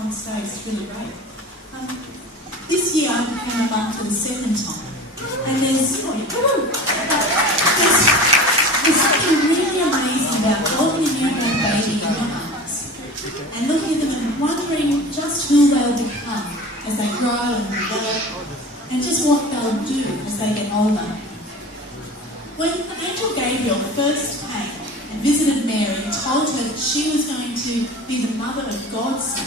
on stage. It's really great. This year I became a mum for the second time. And there's something really amazing about holding a newborn baby in your arms and looking at them and wondering just who they'll become as they grow and develop, and just what they'll do as they get older. When the angel Gabriel first came and visited Mary and told her that she was going to be the mother of God's son,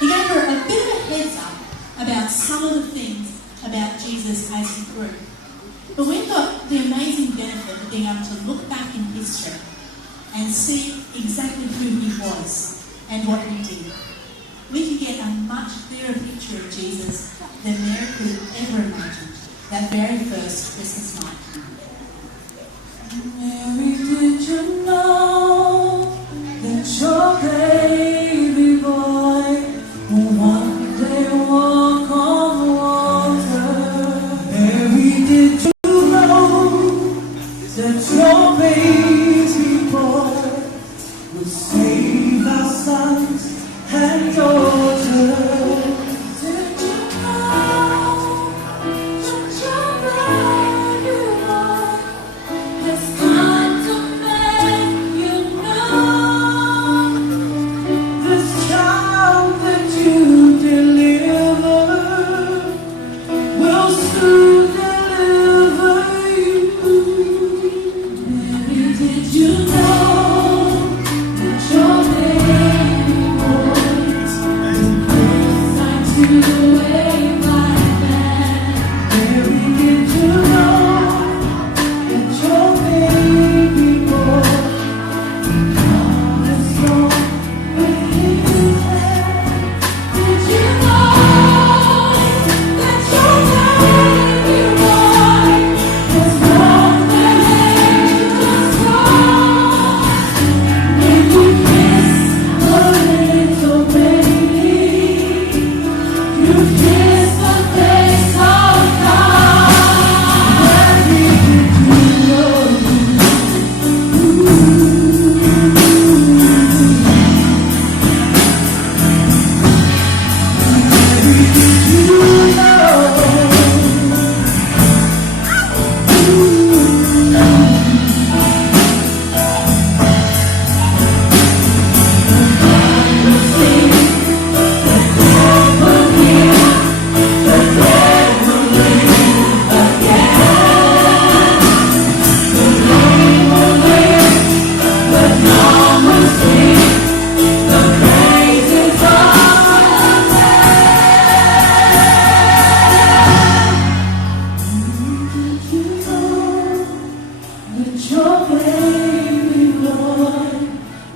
he gave her a bit of a heads up about some of the things about Jesus as he grew. But we've got the amazing benefit of being able to look back in history and see exactly who he was and what he did. We can get a much clearer picture of Jesus than Mary could have ever imagined that very first Christmas night. Mary, did you know that your baby boy will one day walk on water? Mary, did you know that your baby boy will save our sons and daughters? Did you know that your baby boy has come to make you know? This child that you deliver will soon deliver you. Mary, did you know that your baby boy is like to a blind man? Mary, did you know that your baby boy comes along with his hand? Did you know that your baby boy was born where angels fall? When you kiss a little baby, you kiss the face of God. Mary, did you know? Mary, did you know? Your baby boy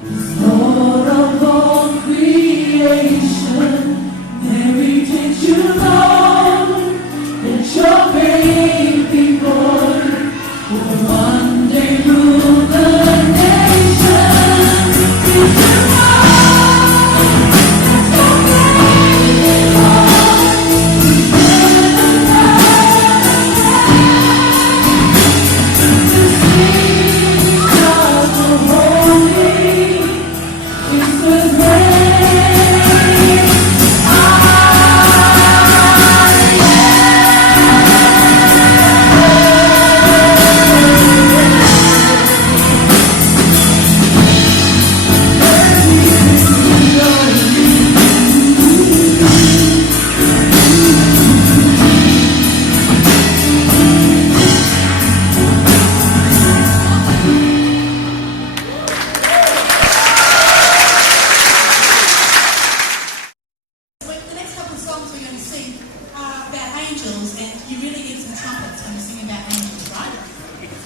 is Lord of all creation. Mary, did you know that your baby boy will one day rule the nation? Did you know that your baby boy is The next couple of songs we're going to sing are about angels, and you really need some trumpets when you sing about angels, right?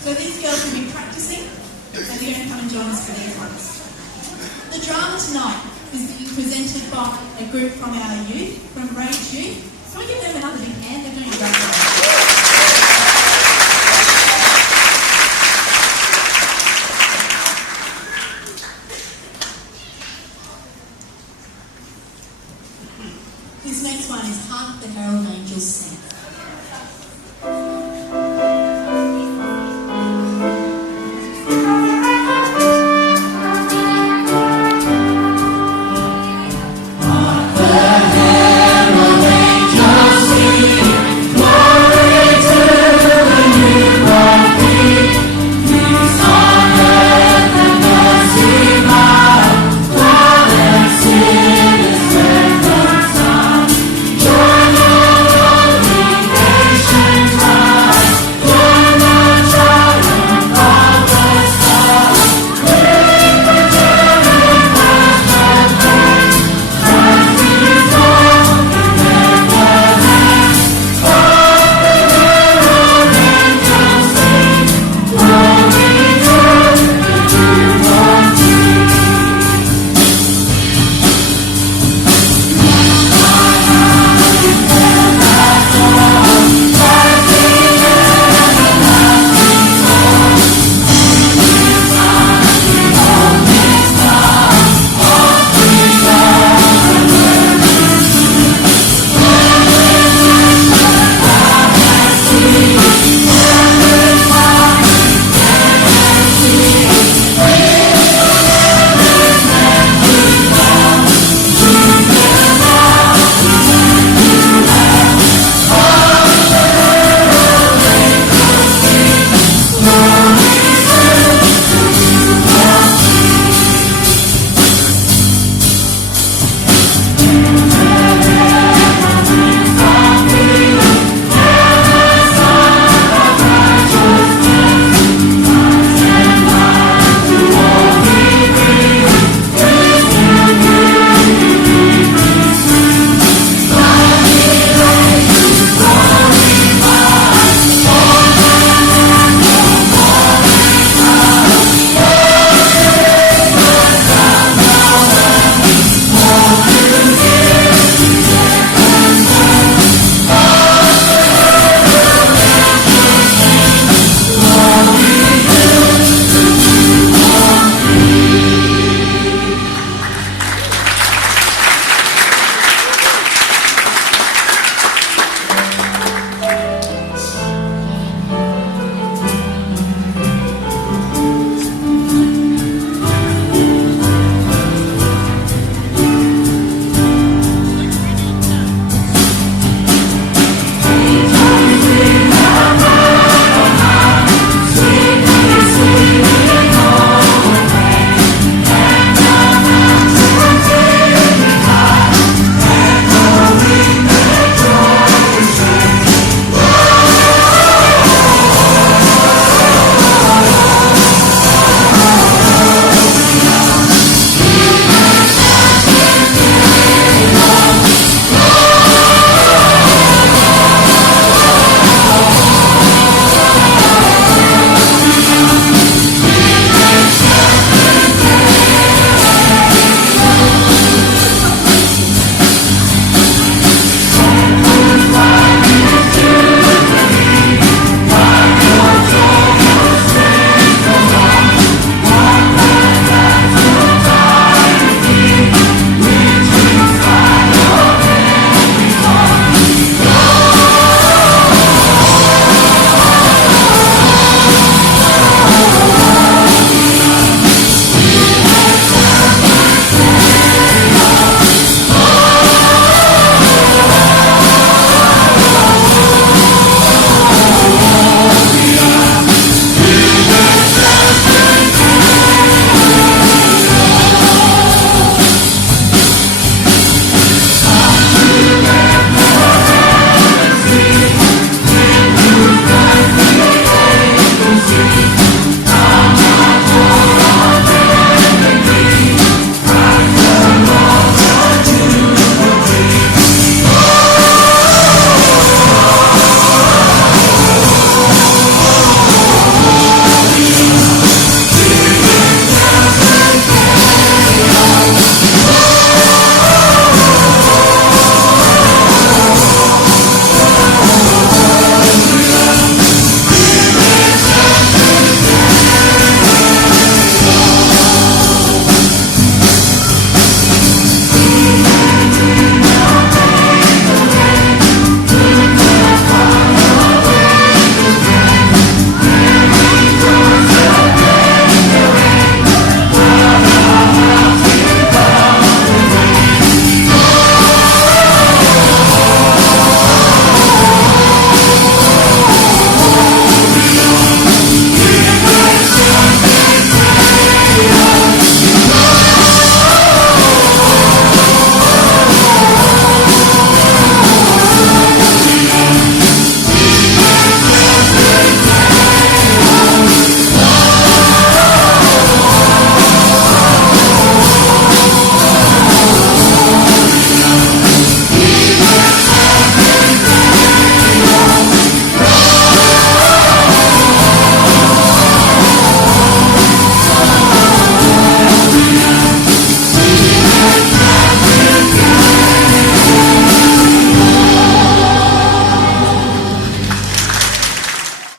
So these girls will be practicing, and they're going to come and join us for these ones. The drama tonight is being presented by a group from our youth, from Rage Youth. Can we give them another big hand? They're doing a great job. This next one is Hark the Herald Angels Sing.